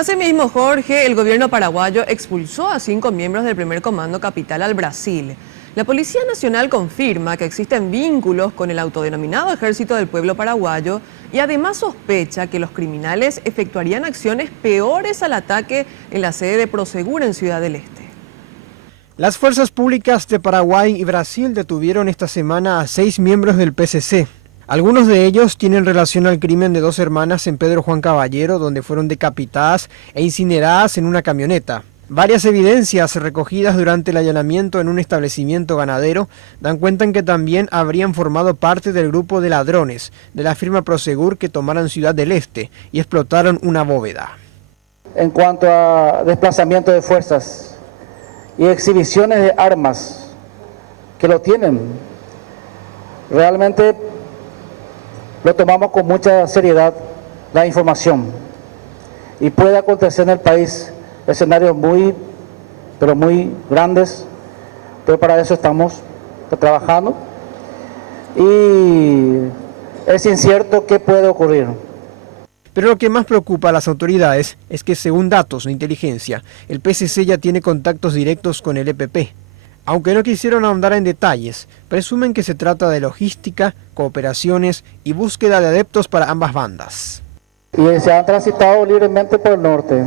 Asimismo, Jorge, el gobierno paraguayo expulsó a 5 miembros del primer comando capital al Brasil. La Policía Nacional confirma que existen vínculos con el autodenominado Ejército del Pueblo Paraguayo y además sospecha que los criminales efectuarían acciones peores al ataque en la sede de Prosegur en Ciudad del Este. Las fuerzas públicas de Paraguay y Brasil detuvieron esta semana a 6 miembros del PCC. Algunos de ellos tienen relación al crimen de 2 hermanas en Pedro Juan Caballero, donde fueron decapitadas e incineradas en una camioneta. Varias evidencias recogidas durante el allanamiento en un establecimiento ganadero dan cuenta en que también habrían formado parte del grupo de ladrones de la firma Prosegur que tomaron Ciudad del Este y explotaron una bóveda. En cuanto a desplazamiento de fuerzas y exhibiciones de armas que lo tienen, realmente lo tomamos con mucha seriedad la información y puede acontecer en el país escenarios muy grandes, pero para eso estamos trabajando y es incierto qué puede ocurrir. Pero lo que más preocupa a las autoridades es que, según datos de inteligencia, el PCC ya tiene contactos directos con el EPP. Aunque no quisieron ahondar en detalles, presumen que se trata de logística, cooperaciones y búsqueda de adeptos para ambas bandas. Y se han transitado libremente por el norte.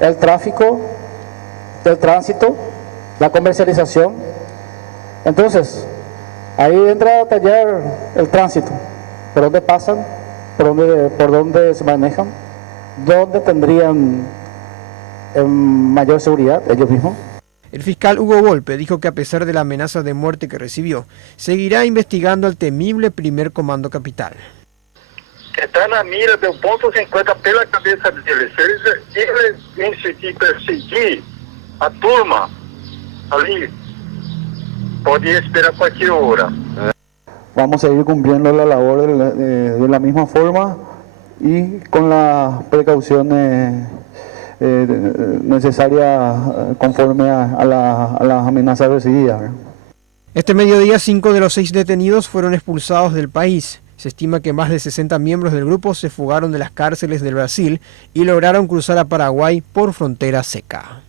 El tráfico, el tránsito, la comercialización. Entonces, ahí entra a detallar el tránsito. ¿Por dónde pasan? ¿Por dónde se manejan? ¿Dónde tendrían mayor seguridad ellos mismos? El fiscal Hugo Volpe dijo que a pesar de la amenaza de muerte que recibió, seguirá investigando al temible primer comando capital. Está na mira do ponto 50 pela cabeça deles. Se eles insistirem perseguir a turma ali, podem esperar cualquier hora. Vamos a seguir cumpliendo la labor de la misma forma y con las precauciones necesarias conforme a las amenazas recibidas. Este mediodía 5 de los 6 detenidos fueron expulsados del país. Se estima que más de 60 miembros del grupo se fugaron de las cárceles del Brasil y lograron cruzar a Paraguay por frontera seca.